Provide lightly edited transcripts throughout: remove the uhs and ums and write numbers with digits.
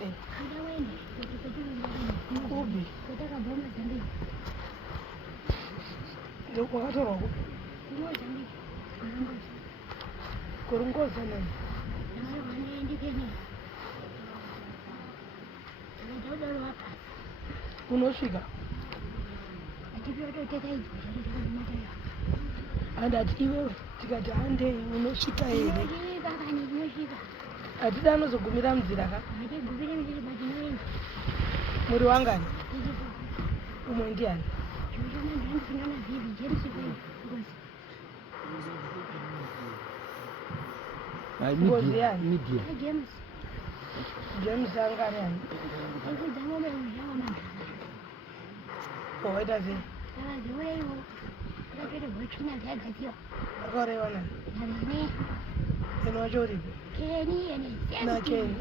Sunday. Kubi. Ndio wakatoro. Kurungoza nani? Unosvika? Andati iwewe tikati handei unosvika here? Hatida anozogumira munzira ka? Muri wangani? Umwe ndiani? Ngozi yani? James angani yani? Waita sei? Akaorewa nani? Eno wacho uripo? Na Keni?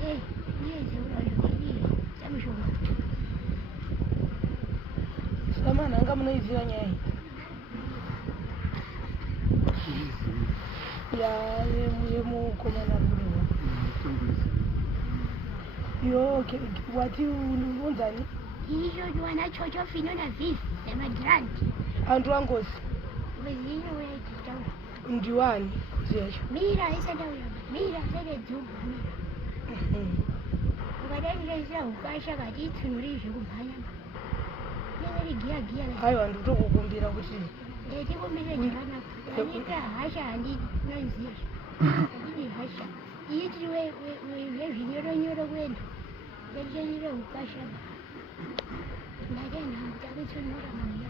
Samana anga munoiziva nyaya iyi? Yemukomana kurewa? Yo, wati unonzani? Iyo wana chocho fino na vivi emagiranti. Antu angosi? Weziyo wechitaura. Ndiwani zecho? Mira isadaura. Mira sede dzubu mira. Ukadanireisa ukasha kati tsunuri zvekubhanya. Neveri giya. Aiwa nditokukumbira kuti tikumbire zvakanaka. Andita hasha handinoziya. Handine hasha. Iyi tiri wezvinyoro kwenda. Ndatichanyire ukasha. Ndakenda ndakutsunura manya.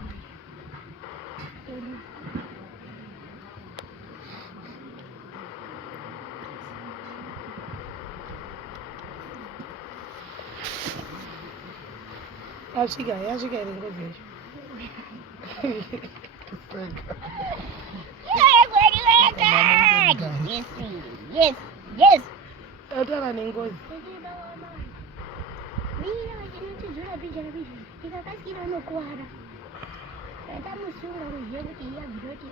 Asvika here ngozi yacho? Yes. Atara nengozi? Mira vachinotidzura picha tikakasikira unokuwara. Tamusunga kuziva kuti iye abviroti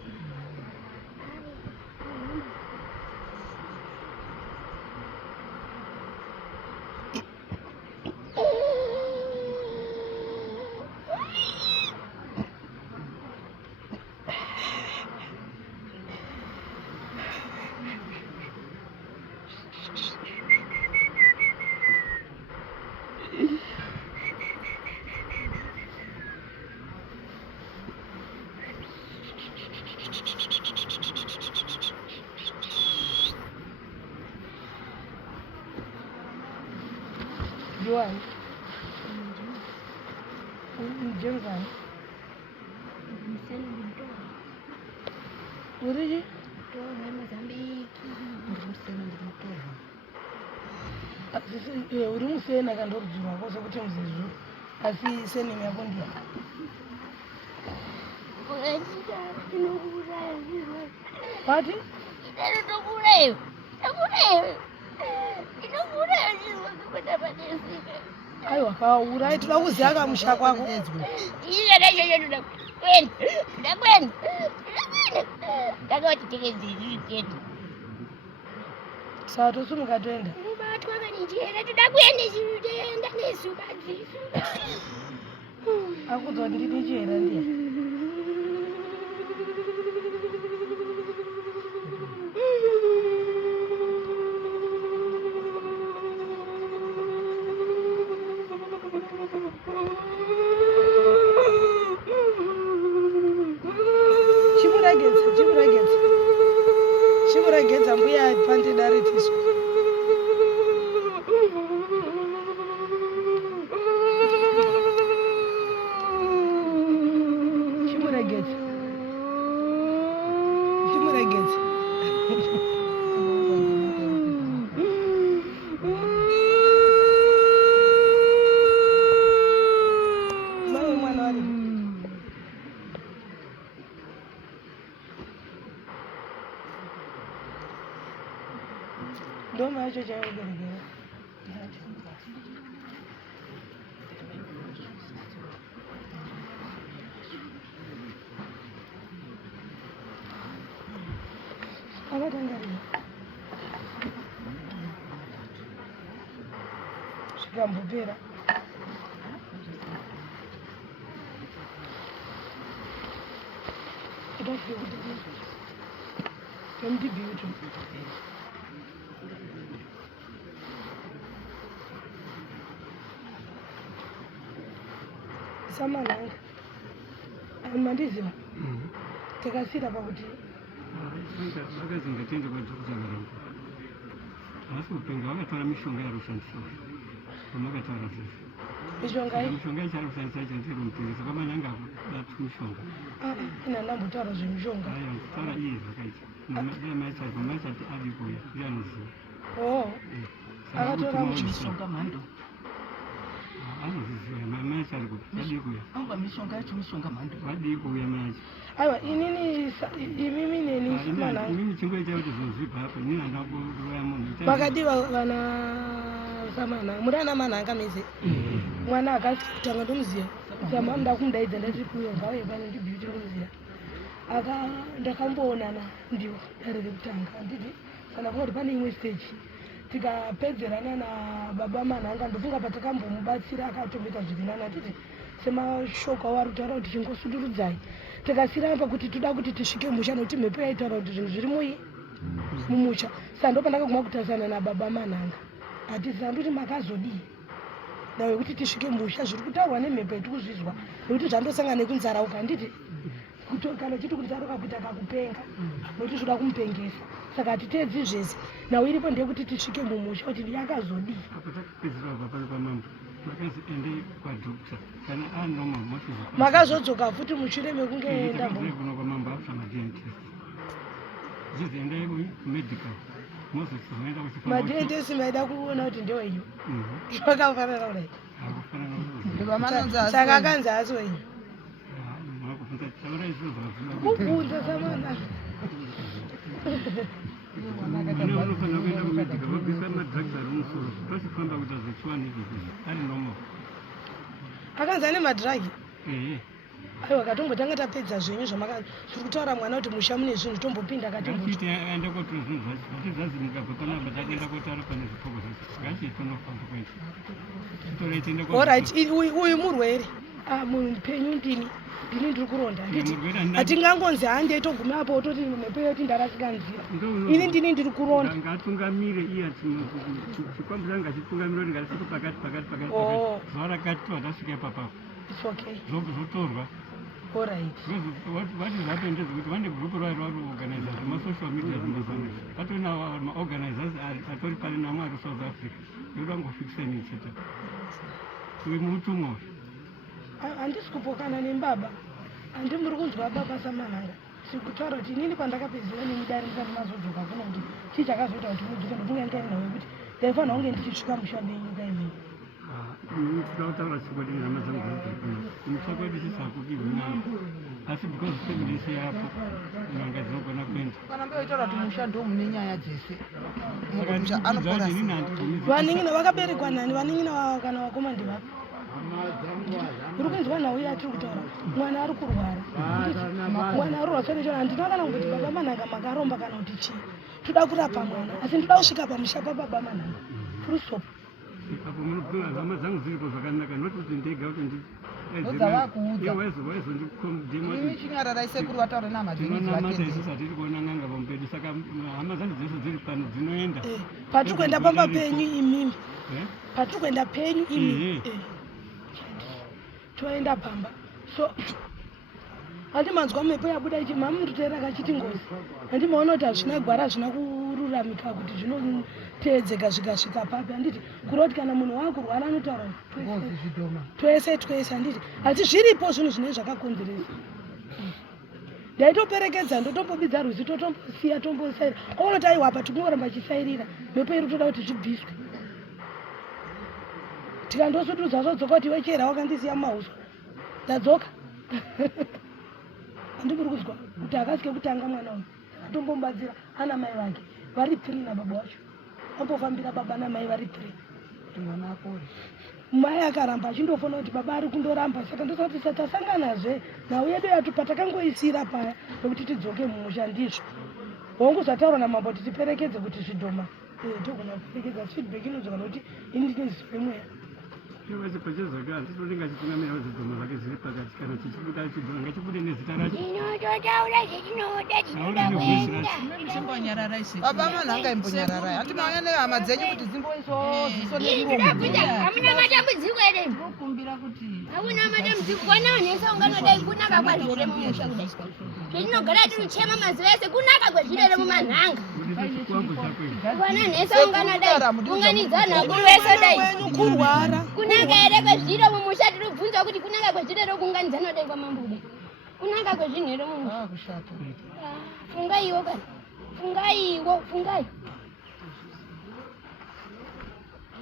Joan? Jonathan? Uriji? Uri musena kandorudzurwa kwose kuti muzezvo asi senemi yako ndiyo? Pati? Aiwa kaura toda kuziya kamusha kwako. Ndakati tekezizitete. Sato sumuka toenda. Mubatwa kanijera toda kuenda nesu badzisu. Akudzwa ndini chera ndiye. Chimuragedza mbuya pandidaritiswa. Chimuragedza. Mawe mwana wari. Ndoma yacho chaiuberekera. Akatangarira. zvikambopera emudhibhiuto samanhanga mandiziva takasira pakuti vakazi ngatende kwadzokutanga asi upenga vakatora mishonga yaroshandisa vamakataura sese mishonga ichari kushandisa ichandiri mutengesa kwamanhanga datu mishonga ina ndambotaura zvemishonga aya taura iye zvakaita dai maisati adi kuya iye anoziva akatora mishonga mhando anozviziva mayacho ari kuti adi kuya amba mishonga yacho mishonga mhando vadi kuuya mayacho aiwa imimi neni samanhanga imimi chingoita kuti zvinhu zvibva apa inini handa kuroya munhu vakadiwa vana samanhanga muri ana manhanga mese mwana akatanga ndomuziya samanda kumudaidza ndati kuyo ngauye pano ndibhiuti ndomuziya ndakamboonana ndiwo dare rekutanga nditi kana kuti pane imwe stage tikapedzerana nababa manhanga ndofunga patakambomubatsira akatombeta zvirinana nditi semashoko awo ari kutaura kuti chingosundurudzai tikasiyirana pakuti toda kuti tisvike musha nokuti mhepo yaitaura kuti zvinhu zviri mumusha saka ndo pandakaguma kutarisana nababa manhanga hatisi handoti makazodii nawe kuti tisvike musha zviri kutaurwa nemhepo yeti kuzvizwa nokuti zvandosangana nekunzarauka nditi kana chiti kuti taroka kuita kakupenga nokuti zvoda kumupengesa saka hatiteedzi zvese nawe iripo ndeyekuti tisvike mumusha kuti yakazodii apatapedzera pano pamambo makazi endei kwadhokta kana anoma makazodzoka futi mushure mekunge ndambokuno kwamambo after madntest zizi endai kumedical mozozoenda madntest maida kuona kuti ndewenyu zvakafanana kudai saka akanzi asi wenyu kubvunza samana unofanira kuenda kumedical vabvisa madrugs ari musoro pasifamba kuti azochiwane izvi ari normal akanzi ane madhiragi aiwa katombotanga tapedza zvenyu zviri kutaura mwana kuti musha mune zvinhu tombopinda kaachiti aenda kotora zvinhu zvacho atizazimuka papanapa takuenda kotaura pane zvipoko zvacho ngachitonofanza kuenda titorei tiende orit uyu murwere mupenyu ndini ndiri kuronda nditi hatingangonzi hande toguma apo toti mhepo yoti ndarasika nzira ini ndini ndiri kuronda ngatungamire iye chikwambo changu ngachitungamire kuti ngasiko pakati zuva rakati vatasvika ipapapo zvotorwa what is happened is kuti vane group rwari organizer zvemasocial media zvimbozana vatorina maorganizers atori pari namwe ari south africa ndoda ngofikiseni chete uyu murutumwa handisi kupokana nembaba handi muri kunzwa baba samanhanga sikutaura kuti inini pandakapedzera nemidari ndisati mazodzoka kuna kuti chii chakazoita kuti mudzoke ndofunga ndikainawe kuti ndaifanira kunge ndichisvika mushando yenyika imweni tinoda kutaura chikwadi nhama dzangu dzazidakana kumusha kwedu chisakukiwe namo asi because family ise yapo nyanga dzinogona kuenda kana mbeoitaura kuti musha ndo mune nyaya dzese vaningina vakaberekwa nani vaningina kana vakoma ndivapi uri kunzwa nhau yatiri kutaura mwana ari kurwara mwana ari rwasonechona handina kana kuti baba manhanga makaromba kana kuti chii toda kurapa mwana asi ndoda kusvika pamusha pababa manhanga furu stop apo munobvira hama dzangu dziripo zvakanaka noti kuti ndega kuti chinyarara isekuru vataura namadinonamata isusu hatiri kuona n'anga pamupedu saka hama dzangu dzese dziri pano dzinoenda patiri kuenda pamba penyu imimi patiri kuenda penyu imi toenda pamba so handimanzwa mhepo yabuda ichi mamundutera kachiti ngozi handimaona kuti hazvina gwara hazvina kururamika kuti zvinoteedzeka zvikasvika papi handiti kureva kuti kana munhu waakurwara anotaura twese handiti asi zviripo zvinhu zvine zvakakonzeresa ndaitoperekedza ndotombobidza rwizi totombosiya tombosaira kwaunoti aiwa apa tikungoramba chisairira mhepo iri toda kuti zvibviswe tikandosududza zvodzoka kuti wechera wakandisiya mumauswa ndadzoka handikuri kuzwa kuti akasike kutanga mwana uyu akatombomubatsira ana mai vake vari 3 nababa wacho ambofambira baba namai vari 3 mai akaramba achindofonera kuti baba ari kundoramba saka ndosati satasanganazve nhau yedu yatu patakangoisira paya nokuti tidzoke mumusha ndizvo hongu zvataura namambo kuti tiperekedze kuti zvidhoma togona kuperekedza feedback inodzoka nokuti ini ndine zivo imweya Chivese pachezoga handisonenga chitungamira wezidzomo zvake zviri pakati kana chichibuda chidzomo ngachibude nezita racho. Tinototaura zvetinoda tinoda kuenda. Chimbonyarara isi. Baba manhanga imbonyarara. Handinoona nehama dzenyu kuti dzimboisawo ziso Ndakudza hamuna matambudziko ere. kumbira kuti Hakuna matambudziko kwana nesa unganodai kunaka kwazvo ere mumusha kudai. Zvetinogara tiruchema mazuva ese kunaka kwezviro ere mumanhanga. Kune chikwambo chako ichi. Kwana nesa unganodai unganidzana akuru vese dai. kurwara Kunaka ere kwezviro mumusha tiribvunza kuti kunaka kwezviro ere kuunganidzana dai kwamambuda. Kunaka kwezvinhu ere mumusha. kushata. Fungaiwo kana. Fungai.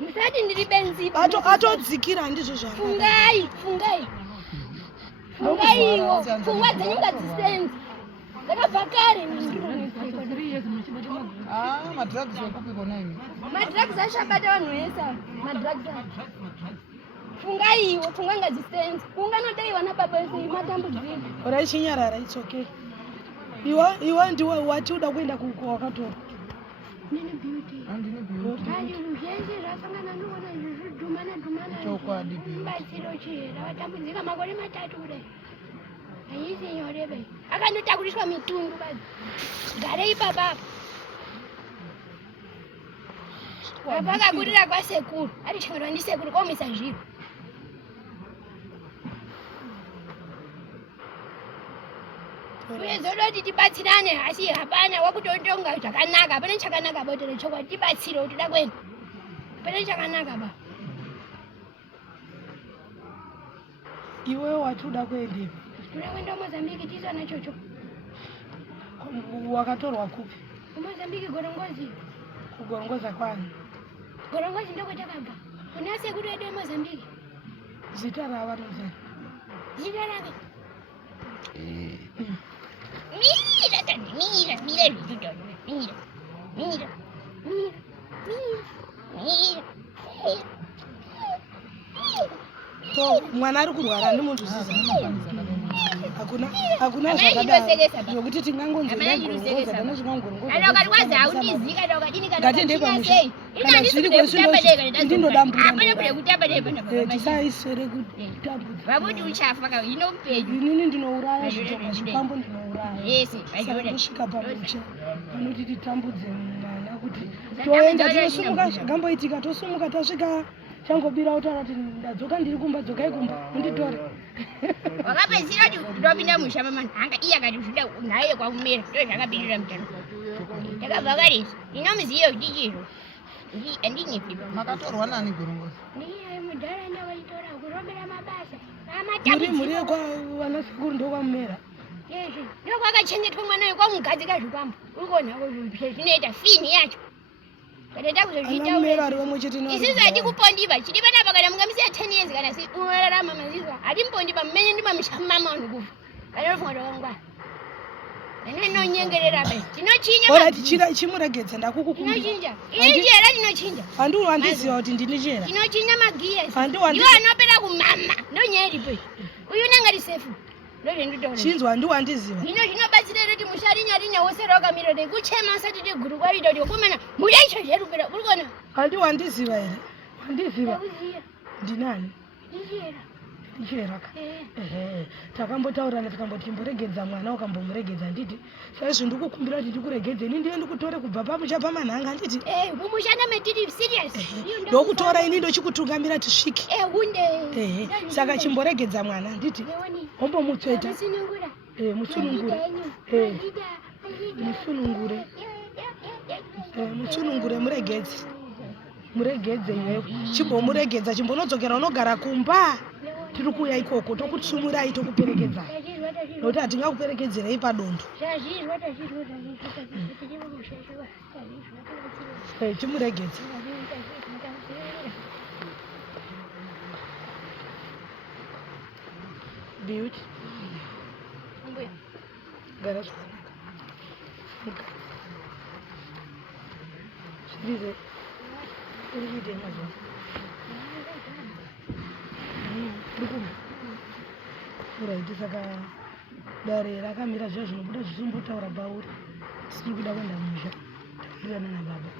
Musati ndiri benzi. atodzikira ndizvo zvanga Fungai. Fungaiwo. Pfungwa dzenyu ngadzisenze. Dzakabva kare Madrugs ekupi kona imi. madrugs ashabata vanhu vese madrugs Fungaiwo. Pfungwa ngadzisenze. Unganodai vana baba vese matambudziko. ora chinyarara it's okay. Iwe ndiwe wati uda kuenda kwakatora. Nini beauty. Handine beauty. Hayi zvese zvasangana ndivona izvi dhumana. Chokwadi beauty. Batsiro chera watambudzika makore 3 kudai. Haisi nyore be. Akandotakuriswa mitundu basi. Garei baba. Baba akakurira kwasekuru. Ari chingwa ndisekuru komisa zviro. Uyezodoti tibatsirane asi hapana wakutotonga zvakanaka. Hapana chakanaka botere chokwa tibatsire kuti da kwenda. Hapana chakanaka ba. Iwe wati uda kuendepi? Tuna kwenda Mozambique tizana chocho. Wakatorwa kupi? Mozambique gorongozi. Kugorongoza kwani? Gorongozi ndoko takabva. Kuna sekuru edu Mozambique. Zita rava rozani. Zita rake. So mwana ari kurwara ndimunzwisisa. Hakuna zvakadaro zvokuti tingangonzwa gorongoza kana zvingangorongoza. Kana ukati aundizika kana ukadini kana Ngatiende pamusha. Kana zviri kwesinozi ndinodambura. Hapana kude kutamba dai. Tisaisere kutambudza. Vabuti uchafa ka inopedu. Inini ndinouraya zvitoko zvikwambo ndinouraya. Yes, Saka kusvika pamusha panoti titambudze mwana kuti toenda tinosumuka zvakamboitika tosumuka tasvika changobira utaura kuti ndadzoka ndiri kumba dzokai kumba unditore. Wakapedzira kuti ndopinda musha mamanhanga iye akati zvida naye kwakumera ndo zvakapindira mutano. Takabvakarisa inomuziya kuti chiro. Andine pipa. Makatorwa nani gorongoza? Ndiye mudhara waitora kuromera mabasa. Muri yekwa vana sekuru ndokwamumera. Yezvi ndokwakachengetwa mwana wekwamugadzika zvikwambo. Urikona zvinoita fini yacho. Anamumera ari vamwe chete nawo. Isizo atikupondiba chiri panapa kana mungamisiya 10 years kana si unorarama mazizo atimpondiba mmenye ndimamisha mama wanokufa. Anofunga wangwa. Nyengerera be. Tinochinya. Ora tichira chimuregedza ndakukukumbira. Tinochinja. Injera tinochinja. Handu wandiziva kuti ndinichera. Tinochinya magiya. Iwe anopera kumama. Ndonyeri pe. Uyu nangari safe. Ndozvendotaura. Chinzwa handu wandiziva. Zvinobatsira kuti musharinya wose rwakamira dai kuchema sati teguru kwaita kuti kumana mudaisha zverupira urikona. Handu wandiziva ere? Wandiziva. Ndinani? Njera. Njera. Takambotaurana tikamboti mboregedza mwana ukambomuregedza nditi. Saizvo ndikukumbira kuti ndikuregedze ini ndiye ndikutore kubva pamusha pamanhanga nditi. Kumushanda metiri serious. Ndokutora ini ndochikutungamira tisvike. Hunde. Saka chimboregedza mwana nditi. Wombomutsveta. Musunungure. Musunungure. Musunungure muregedze iwewe. Chimbomuregedza chimbonodzokera unogara kumba. Tiri kuuya ikoko tokutsumurai tokuperekedza. Nokuti hatingakuperekedzerei padondo. Chimuregedze. Beauty. Gara zvakanaka. Zvirize. Uri kuita mazuva. Ndikuma. Uraiti saka dare rakamira zviro zvinobuda zvichimbotaura pauri. Tisiri kuda kuenda musha. Takamira nana baba.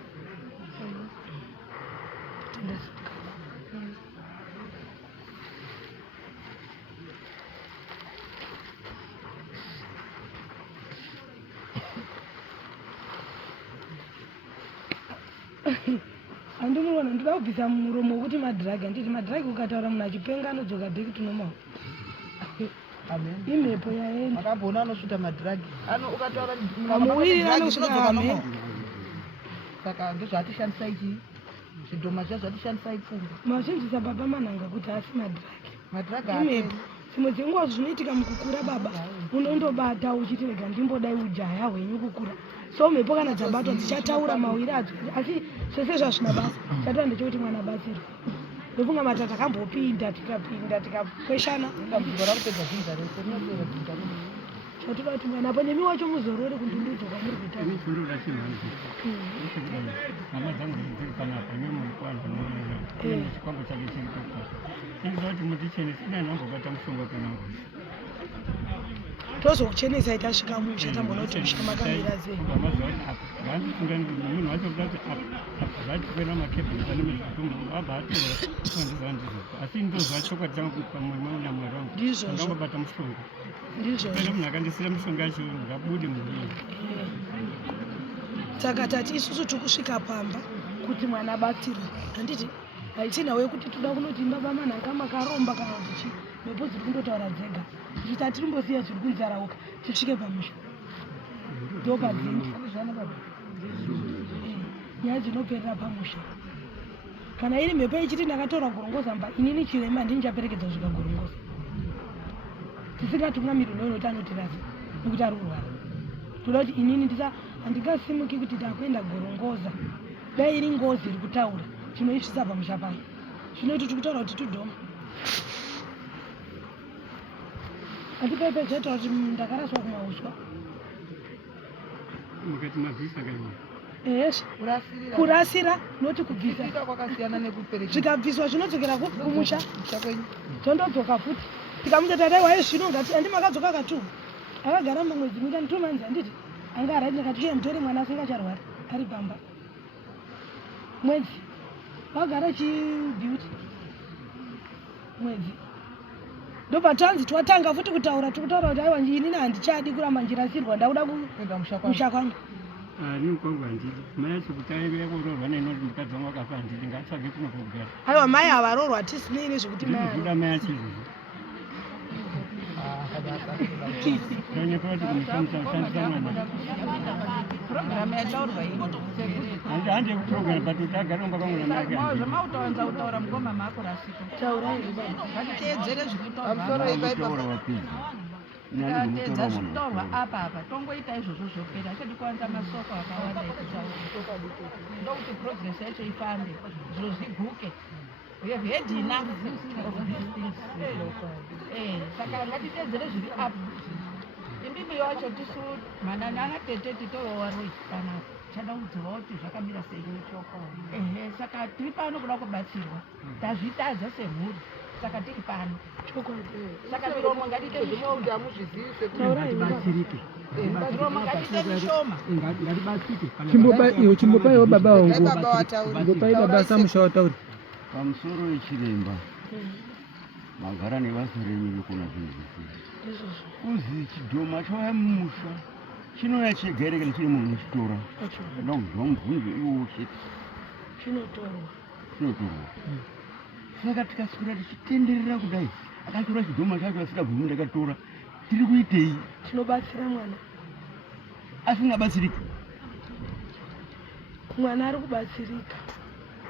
Tenda saka. Andimuona ndoda kubvisa muromo wekuti madragi handiti madragi ukataura munhu achipenga anodzoka bheki tunomawo. Amen. Imhepo yaenda. Makambona anosvita madragi. Ukataura Mamuwiri anosvika amen. Saka ndozvatishandisa ichi. Zvidhoma zvatishandisa ipfungwa. Mazhinjisa baba manhanga kuti asi madragi. Madragi Imhepo. Dzimwe dzenguva zvinoitika mukukura baba unondobata uchiti rega ndimbodai ujaya hwenyu kukura. So mhepo kana dzabatwa dzichataura mawiri adzo asi zvese zvazvina basa chatoda ndechekuti mwana abatsirwe. Ndofunga matata akambopinda tikakweshana dambudziko rakupedza dzinza rese rinopera dzinza rese. chatoda kuti mwana apo nemi wacho muzorore kundundudzoka muri kuita. Ndinoda chinhanzi. Hama dzangu dziri panapa nemukwanza chikwambo chake chiri kupa. Ndinoda kuti mutichene sina nhambobata mushonga kana tozokuchenesa tasvika musha tambona kuti musha makamira sei. Munhu wacho kudati zvatikwena makebhisi ane muzvitumbu abva atora andizvo asi ndozva chokwadi changu pamwoyo namwari wangu ndangobata mushonga ndizvo munhu akandisira mushonga yacho ngabude muviri. Saka tati isusu tikusvika pamba kuti mwana abatsirwe handiti haitina wekuti toda kunoti baba manhanga makaromba kana kuti mhepo dziri kundotaura dzega kuti tatirimbosiya zviri kunzarauka tisvike pamusha ndopadzingi nyaya dzinoperera pamusha. Kana iri mhepo ichiti ndakatora gorongoza mba inini chirema ndinichaperekedza kusvika gorongoza tisingatungamiri unoti anotirasa nekuti ari kurwara. Toda kuti inini handingasimuki kuti takuenda gorongoza dai iri ngozi iri kutaura tinoisvisa pamusha payo zvinoiti tikutaura kuti tudhoma hatipepezvetaura kuti ndakaraswa kumauswa mukati mabvisa kaima yes kurasira noti kubvisa kwakasiyana nekupereka zvikabviswa zvinodzokera kumusha tondodzoka futi tikamuti tadai waye zvino ngati andimakadzoka katu akagara mwedzi mingani 2 months handiti anga araiti ndakati iye mutore mwana asingacharwari ari pamba mwedzi wagara chibhiuti mwedzi ndopatanzi twatanga futi kutaura tikutaura kuti aiwa inini handichadi kuramba njirasirwa ndakuda musha kwangu. Ni kwangu handidi mai yacho kuti aive kurorwa nenoti mukadzi wangu akafa handidi ngatsvage kuno kugara. Aiwa mai havarorwa tisinei nezvekuti mai mai yacho izvozvo handi yekuprogram but kuti agare umba kwangu zvamautaura mukoma mako rasika ngatiteedzere zvinotaura zvinotaurwa apa tongoita izvozvo zvopera achadi kuwanza masoko akawanda ekutaura ndokuti progress yacho ifambe zviro zviguke. We have had enough of these things. Saka ngatiteedzere zviri apa. Imbibi yacho tisu manana anatete titowaroi kana chada kudziva kuti zvakamira sei. Saka tiri pano kuda kubatsirwa. Tazvitadza semhuri. Saka tiri pano. Saka miromo ngatiite mishoma. ngatibatsirike. Miromo ngatiite mishoma. Ngatibatsirike. Chimbopaiwo baba wangu. Chimbopai baba samushawo tauri. Pamusoro wechiremba magara nebasa renyu rekuna zvinhu kuzi chidhoma chauya mumusha chinouya chegere kana chiri munhu muchitora ndakuziva mubvunzo iwowo chete chinotorwa saka tikaswera tichitenderera kudai akatora chidhoma chacho asingabvumi ndakatora tiri kuitei tinobatsira mwana asingabatsirika mwana ari kubatsirika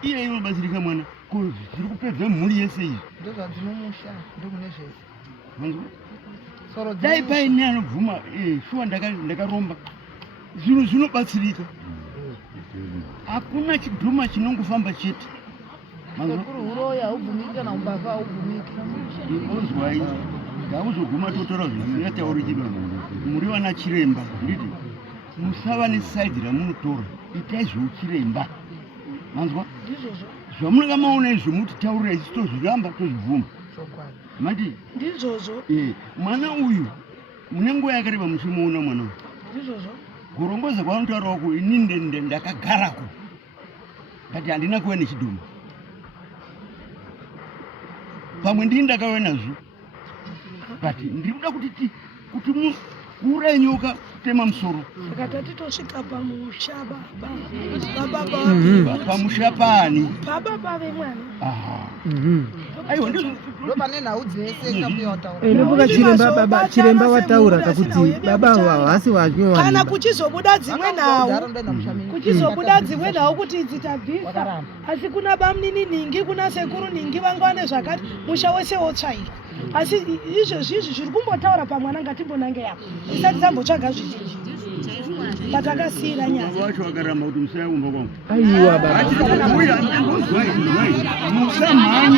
iye unobatsirika mwana kozi tiri kupedza mhuri yese iyi ndozvadzinomusha ndokune zvese dai paine anobvuma shuwa ndakaromba zvinhu zvinobatsirika hakuna chidhoma chinongofamba chete kuri uroyi haubvumiki kana umbavha haubvumiki ozwai ngauzoguma totora zvisingataurikidwa muri vana chiremba nditi musava nesaidhi ramunotora itai zveuchiremba manzwa zvamunenge maona izvo mutitaurira isu tozviramba tozvibvuma mati ndizvozvo mwana uyu mune nguva yakareba muchimuona mwana uyu ndizvozvo gorongoza kwanotaurawo ku inini ndakagarako kati handina kuva nechidhoma pamwe ndini ndakauya nazvo kati ndiri kuda kuti kuurai nyoka kutema musoro. Saka tatitosvika pamusha baba Pamusha pani? baba vemwana. Aha. Aiwa ndizvo Pane nhau dzese kabuya wataura. Inovuka chiremba wataura kakuti baba havasi vanyowani. Kana kuchizobuda dzimwe nhau kuti dzitabvisa. Asi kuna bamnini ningi kuna sekuru ningi vangwane zvakati musha wese wotsvaira. Asi izvozvi zviri kumbotaura pamwana ngatimbonange yapo. Isati tambotsvaga zvizhinji. Patakasira nyaya. baba wacho akaramba kuti musayaumba kwangu. Aiwa baba.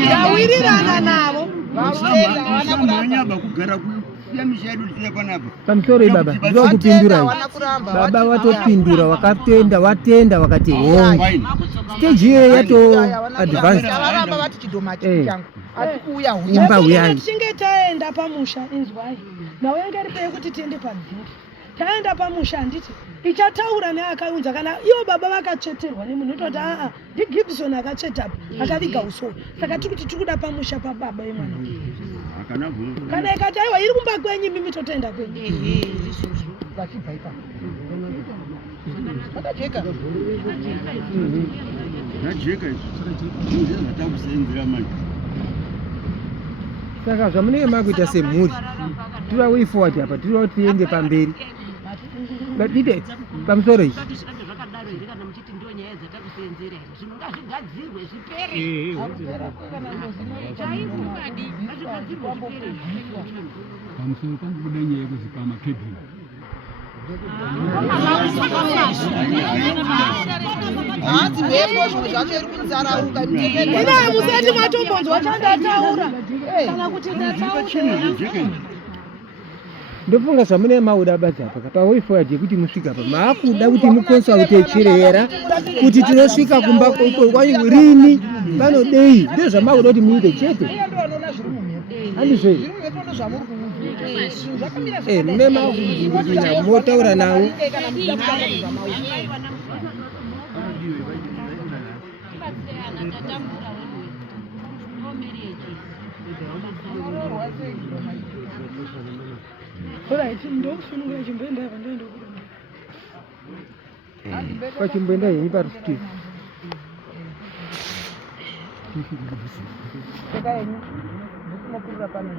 Ndawirirana navo. Musamhanya bakugara kusiya misha yedu tisiya panapa. Pamusoro baba, ndova kupindura. Baba watopindura, wakatenda, watenda, wakati stage hiyo yato advanced. Varamba vati chidhoma changu. Ati kuuya Imba uyai. Tichinge taenda pamusha inzwai. Nawe ngaripe kuti tiende padziri. Taenda pamusha nditi ichataura neakaunza kana ivo baba vakacheterwa nemunhu utoti ndiGibson akachetapo akaviga usoro. Saka tikuti tikuda pamusha pababa emwana. Kana ikati aiwa iri kumba kwenyu mimi totoenda kwenyu. vachibva ipapo. Vakajeka. Zvajeka izvi zvatakusenzera manje. Saka zvamunenge makuita semhuri tira way forward apa tira kuti tiende pamberi. Batite pamusoro izvi pamusoro pangubuda nyaya yekuzipa makebhini hanzi mhepo zvimwe zvacho iri kunzarauka ina musati matombonzwa chandataura kana kuti ndataura ndofunga zvamunenge mauda basa apa pa way forward yekuti musvika apa maakuda kuti muconsulte chirera kuti tinosvika kumba kwanyu rini panodei ndizvo zvamauda kuti muite chete handizve mune makuina motaura nawo Alright, ndokusunungura chimboenda apa ndoenda kuramba. Pachimboenda yenyu parusitivi. Seka yenyu, ndikumakurira pano.